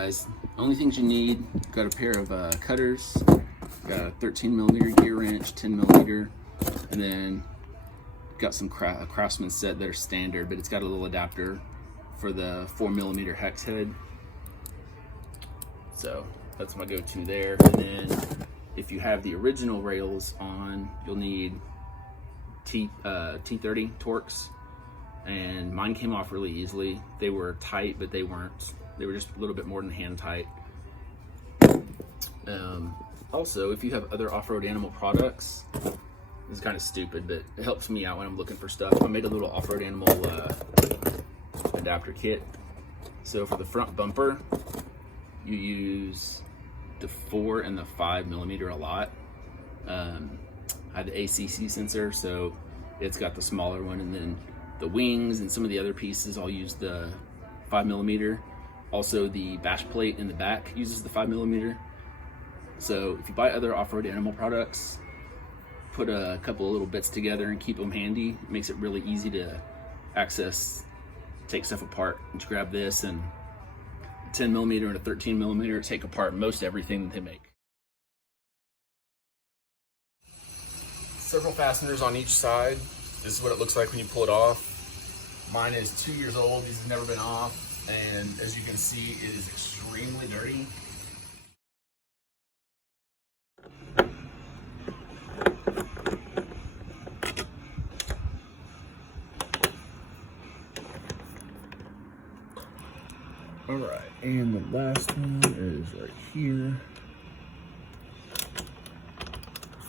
guys, only things you need, got a pair of cutters, got a 13mm gear wrench, 10mm, and then got some Craftsman set that are standard, but it's got a little adapter for the 4mm hex head. So that's my go-to there. And then if you have the original rails on, you'll need T30 Torx, and mine came off really easily. They were tight, but they were just a little bit more than hand tight. Also, if you have other Offroad Animal products, this is kind of stupid, but it helps me out when I'm looking for stuff. I made a little Offroad Animal adapter kit. So for the front bumper, you use the 4 and the 5mm a lot. I have the ACC sensor, so it's got the smaller one, and then the wings and some of the other pieces, I'll use the 5mm. Also, the bash plate in the back uses the 5mm. So if you buy other Offroad Animal products, put a couple of little bits together and keep them handy. It makes it really easy to access, take stuff apart. Just grab this and 10mm and a 13mm, take apart most everything that they make. Several fasteners on each side. This is what it looks like when you pull it off. Mine is 2 years old. These have never been off, and as you can see, it is extremely dirty. All right, and the last one is right here.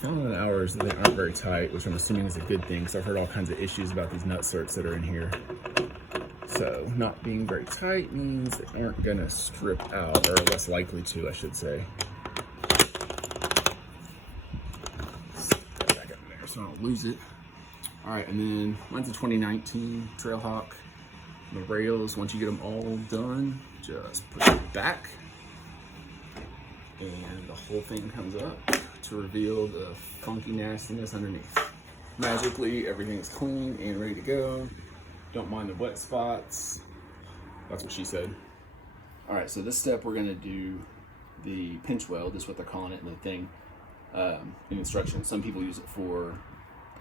Found on hours that they aren't very tight, which I'm assuming is a good thing, because I've heard all kinds of issues about these nut certs that are in here. So not being very tight means they aren't gonna strip out, or less likely to, I should say. Put that back up in there so I don't lose it. All right, and then mine's a 2019 Trailhawk. The rails, once you get them all done, just put it back, and the whole thing comes up to reveal the funky nastiness underneath. Magically, everything's clean and ready to go. Don't mind the wet spots. That's what she said. All right, so this step we're gonna do the pinch weld, is what they're calling it in the thing, in instructions. Some people use it for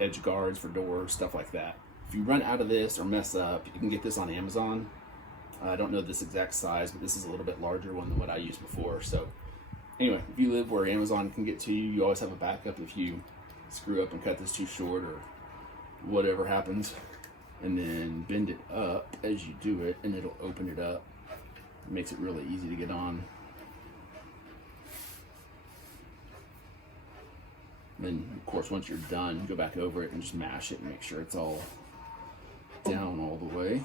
edge guards, for doors, stuff like that. If you run out of this or mess up, you can get this on Amazon. I don't know this exact size, but this is a little bit larger one than what I used before. So anyway, if you live where Amazon can get to you, you always have a backup if you screw up and cut this too short or whatever happens. And then bend it up as you do it, and it'll open it up. It makes it really easy to get on. Then, of course, once you're done, go back over it and just mash it and make sure it's all down all the way.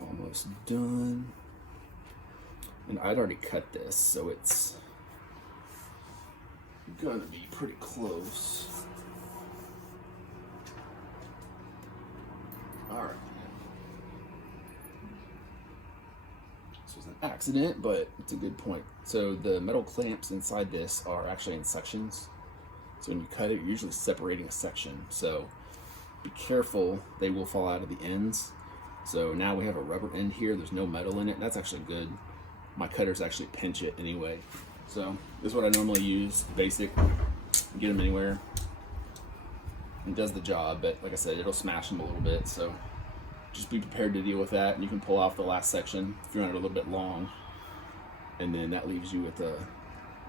Almost done. And I'd already cut this, so it's gonna be pretty close. All right. This was an accident, but it's a good point. So the metal clamps inside this are actually in sections. So when you cut it, you're usually separating a section. So be careful, they will fall out of the ends. So now we have a rubber end here. There's no metal in it. That's actually good. My cutters actually pinch it anyway. So this is what I normally use, basic. Get them anywhere. It does the job, but like I said, it'll smash them a little bit. So just be prepared to deal with that. And you can pull off the last section if you want it a little bit long. And then that leaves you with a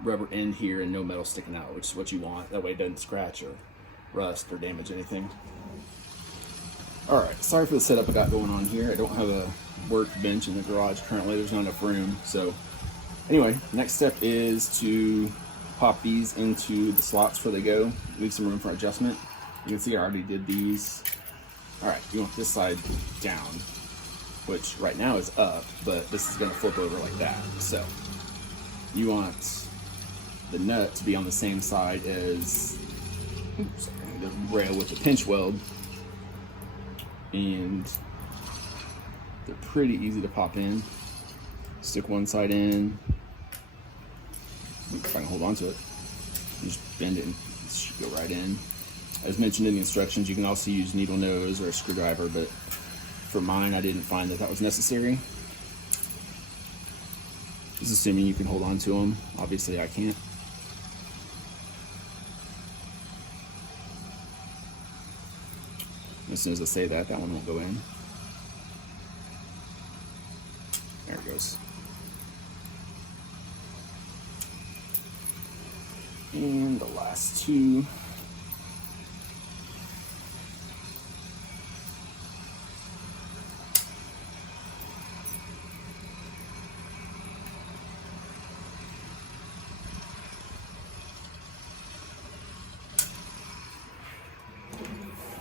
rubber end here and no metal sticking out, which is what you want. That way it doesn't scratch or rust or damage anything. All right, sorry for the setup I got going on here. I don't have a workbench in the garage currently. There's not enough room. So anyway, next step is to pop these into the slots where they go. Leave some room for adjustment. You can see I already did these. All right, you want this side down, which right now is up, but this is gonna flip over like that. So you want the nut to be on the same side as the rail with the pinch weld. And they're pretty easy to pop in. Stick one side in. If I can hold on to it, just bend it and it should go right in. As mentioned in the instructions, you can also use needle nose or a screwdriver, but for mine, I didn't find that was necessary. Just assuming you can hold on to them. Obviously I can't. As soon as I say that, that one won't go in. There it goes. And the last two.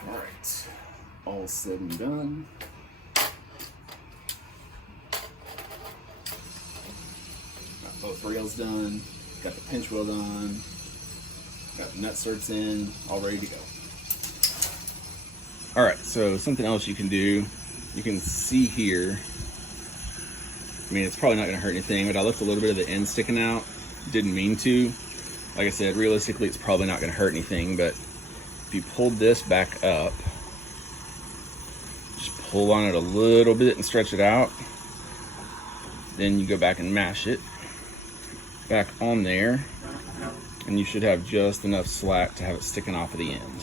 All right, all said and done. Got both rails done, got the pinch wheel done, got the nut certs in, all ready to go. All right, so something else you can do, you can see here, I mean, it's probably not gonna hurt anything, but I left a little bit of the end sticking out. Didn't mean to. Like I said, realistically, it's probably not gonna hurt anything, but if you pulled this back up, just pull on it a little bit and stretch it out, then you go back and mash it back on there, and you should have just enough slack to have it sticking off of the end,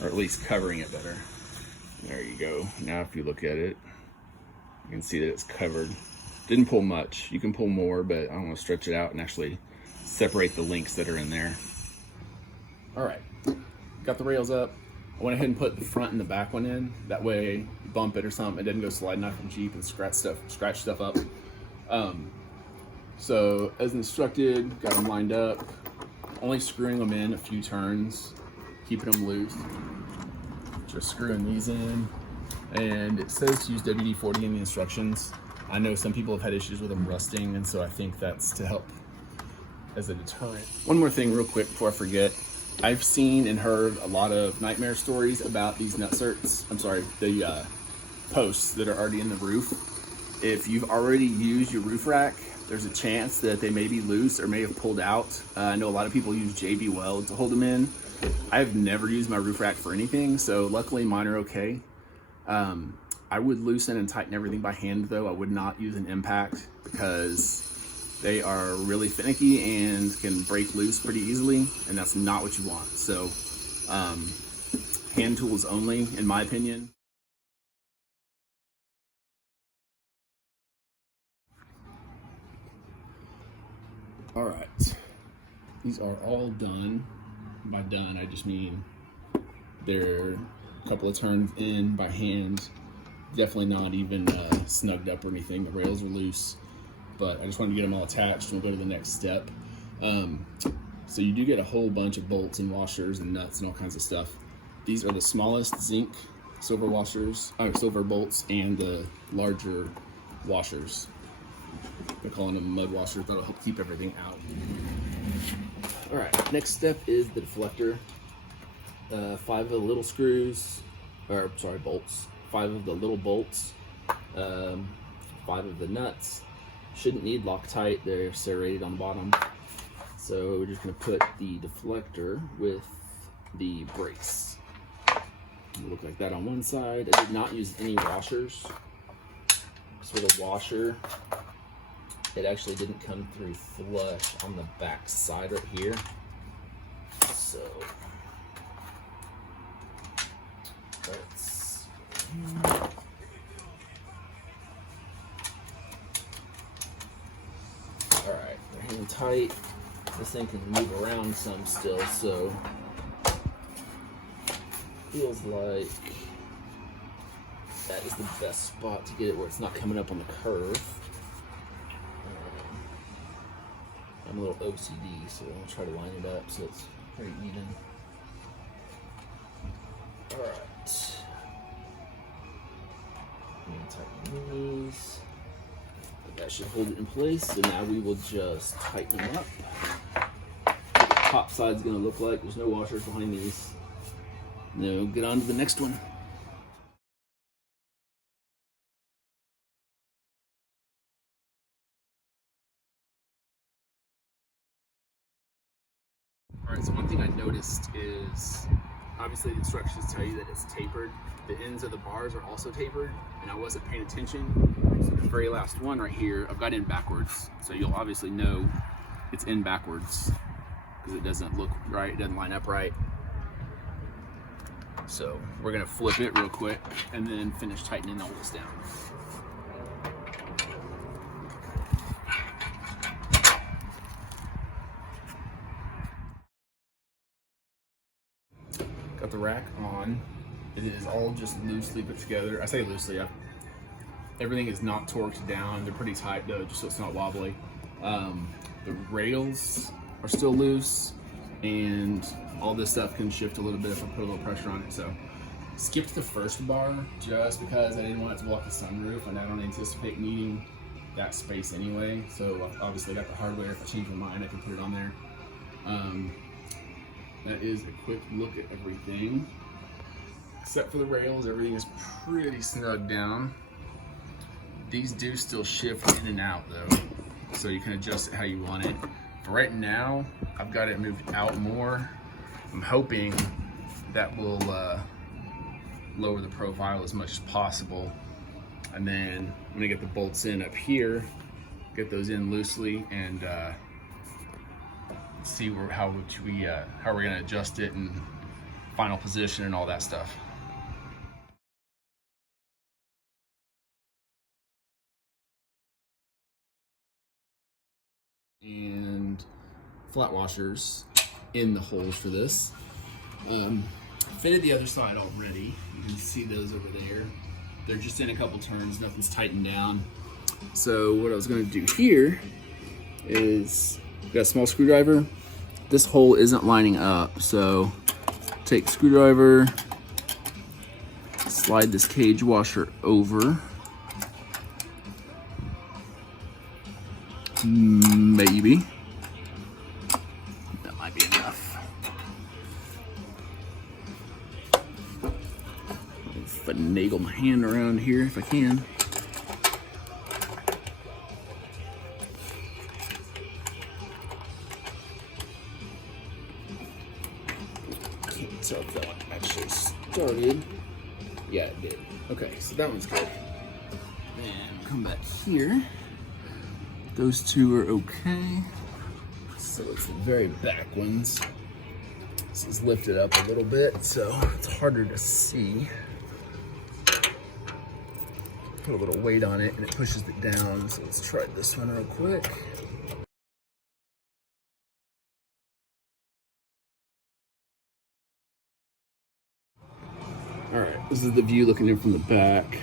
or at least covering it better. There you go. Now if you look at it, you can see that it's covered. Didn't pull much. You can pull more, but I want to stretch it out and actually separate the links that are in there. All right, got the rails up. I went ahead and put the front and the back one in. That way, you bump it or something, it doesn't go sliding off the Jeep and scratch stuff up. So as instructed, got them lined up. Only screwing them in a few turns, keeping them loose. Just screwing these in. And it says to use WD-40 in the instructions. I know some people have had issues with them rusting, and so I think that's to help as a deterrent. One more thing real quick before I forget. I've seen and heard a lot of nightmare stories about these nut certs. I'm sorry, the posts that are already in the roof. If you've already used your roof rack, there's a chance that they may be loose or may have pulled out. I know a lot of people use JB Weld to hold them in. I've never used my roof rack for anything, so luckily mine are okay. I would loosen and tighten everything by hand though. I would not use an impact because they are really finicky and can break loose pretty easily, and that's not what you want. So hand tools only, in my opinion. All right, these are all done. By done, I just mean they're a couple of turns in by hand. Definitely not even snugged up or anything. The rails are loose, but I just wanted to get them all attached and we'll go to the next step. So you do get a whole bunch of bolts and washers and nuts and all kinds of stuff. These are the smallest zinc silver bolts and the larger washers. They're calling them mud washers. That'll help keep everything out. All right, next step is the deflector. 5 of the little screws, or sorry, bolts. 5 of the little bolts, 5 of the nuts. Shouldn't need Loctite, they're serrated on the bottom. So we're just gonna put the deflector with the brace. It'll look like that on one side. I did not use any washers. So the washer, it actually didn't come through flush on the back side right here. So let's alright, they're hanging tight. This thing can move around some still, so feels like that is the best spot to get it where it's not coming up on the curve. I'm a little OCD, so I'll try to line it up so it's pretty even. Alright. Tighten these. That should hold it in place. So now we will just tighten them up. Top side's gonna look like there's no washers behind these. Now get on to the next one. Alright, so one thing I noticed is, obviously the instructions tell you that it's tapered. The ends of the bars are also tapered, and I wasn't paying attention. So the very last one right here, I've got in backwards. So you'll obviously know it's in backwards because it doesn't look right, it doesn't line up right. So we're gonna flip it real quick and then finish tightening all this down. Got the rack on. It is all just loosely put together. I say loosely, everything is not torqued down. They're pretty tight though, just so it's not wobbly. The rails are still loose, and all this stuff can shift a little bit if I put a little pressure on it. So skipped the first bar just because I didn't want it to block the sunroof, and I don't anticipate needing that space anyway. So obviously I got the hardware. If I change my mind, I can put it on there. That is a quick look at everything. Except for the rails, everything is pretty snug down. These do still shift in and out though, so you can adjust it how you want it. For right now, I've got it moved out more. I'm hoping that will lower the profile as much as possible. And then I'm gonna get the bolts in up here, get those in loosely, and see how we're gonna adjust it and final position and all that stuff. And flat washers in the holes for this. Fitted the other side already. You can see those over there. They're just in a couple turns, nothing's tightened down. So what I was gonna do here is, got a small screwdriver. This hole isn't lining up, so take screwdriver, slide this cage washer over. Maybe. That might be enough. I'll finagle my hand around here if I can. Can't tell if that one actually started. Yeah, it did. Okay, so that one's good. And come back here. Those two are okay. So it's the very back ones. This is lifted up a little bit, so it's harder to see. Put a little weight on it and it pushes it down. So let's try this one real quick. All right, this is the view looking in from the back.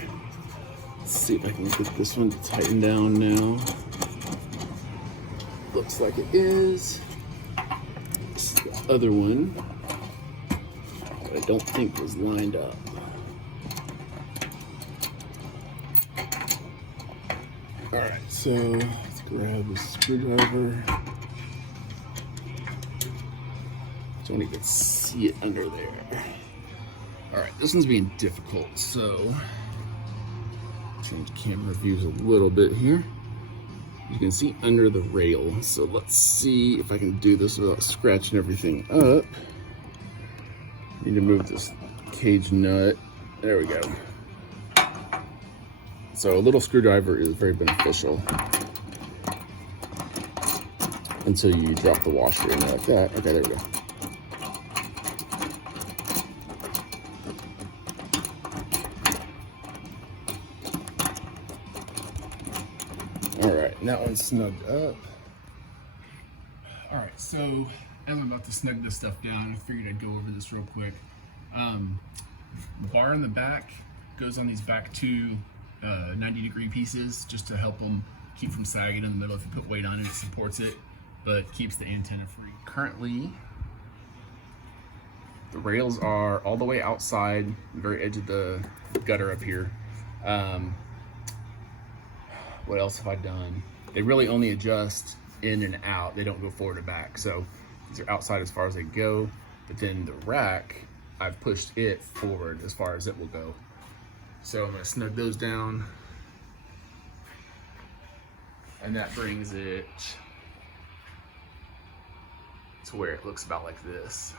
Let's see if I can get this one to tighten down now. Looks like it is. This is the other one that I don't think was lined up. All right, so let's grab the screwdriver. Don't even see it under there. All right, this one's being difficult, so change camera views a little bit here. You can see under the rail, so let's see if I can do this without scratching everything up. Need to move this cage nut. There we go. So a little screwdriver is very beneficial until you drop the washer in like that. Okay, there we go. And that one's snugged up. All right, so as I'm about to snug this stuff down, I figured I'd go over this real quick. The bar in the back goes on these back two 90-degree pieces just to help them keep from sagging in the middle. If you put weight on it, it supports it, but keeps the antenna free. Currently, the rails are all the way outside, the very edge of the gutter up here. What else have I done? They really only adjust in and out. They don't go forward or back. So these are outside as far as they go. But then the rack, I've pushed it forward as far as it will go. So I'm gonna snug those down. And that brings it to where it looks about like this.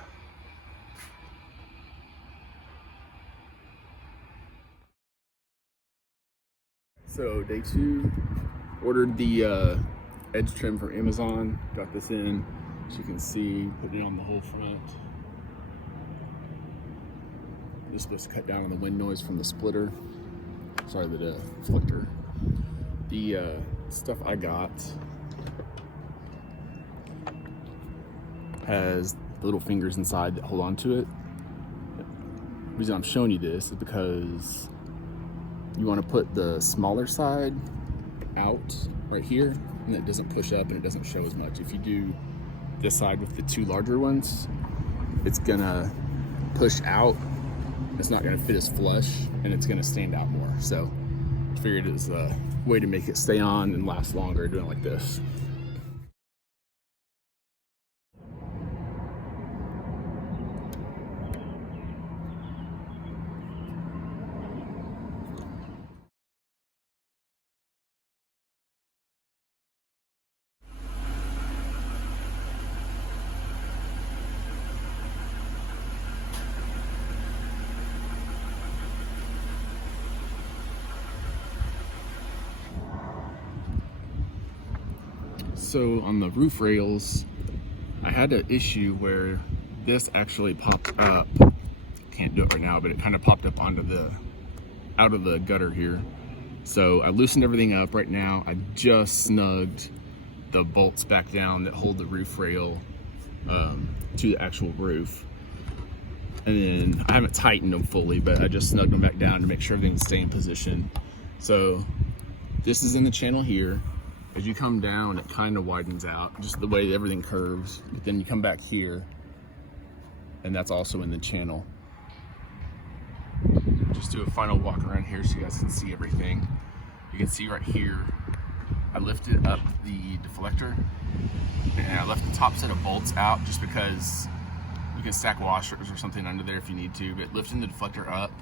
So day 2, ordered the edge trim from Amazon, got this in, as you can see, putting it on the whole front. It's supposed to cut down on the wind noise from the splitter. Sorry, the deflector. The stuff I got has little fingers inside that hold on to it. The reason I'm showing you this is because you want to put the smaller side out right here, and it doesn't push up and it doesn't show as much. If you do this side with the 2 larger ones, it's gonna push out, it's not gonna fit as flush, and it's gonna stand out more. So I figured it was a way to make it stay on and last longer doing it like this. So on the roof rails, I had an issue where this actually popped up. Can't do it right now, but it kind of popped up onto out of the gutter here. So I loosened everything up right now. I just snugged the bolts back down that hold the roof rail to the actual roof. And then I haven't tightened them fully, but I just snugged them back down to make sure everything stay in position. So this is in the channel here. As you come down, it kind of widens out, just the way everything curves. But then you come back here, and that's also in the channel. Just do a final walk around here so you guys can see everything. You can see right here, I lifted up the deflector, and I left the top set of bolts out just because you can stack washers or something under there if you need to, but lifting the deflector up,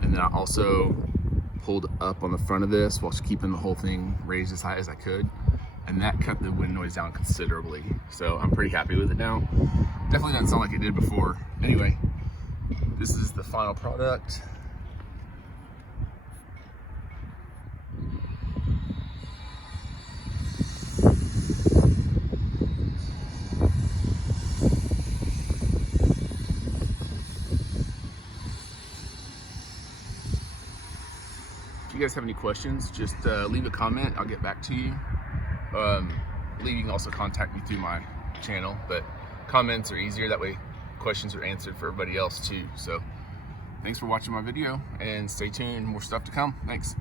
and then I also pulled up on the front of this while keeping the whole thing raised as high as I could, and that cut the wind noise down considerably. So I'm pretty happy with it now. Definitely doesn't sound like it did before. Anyway, this is the final product. If you guys have any questions, just leave a comment. I'll get back to you. You can also contact me through my channel, but comments are easier. That way questions are answered for everybody else too. So thanks for watching my video, and stay tuned, more stuff to come. Thanks.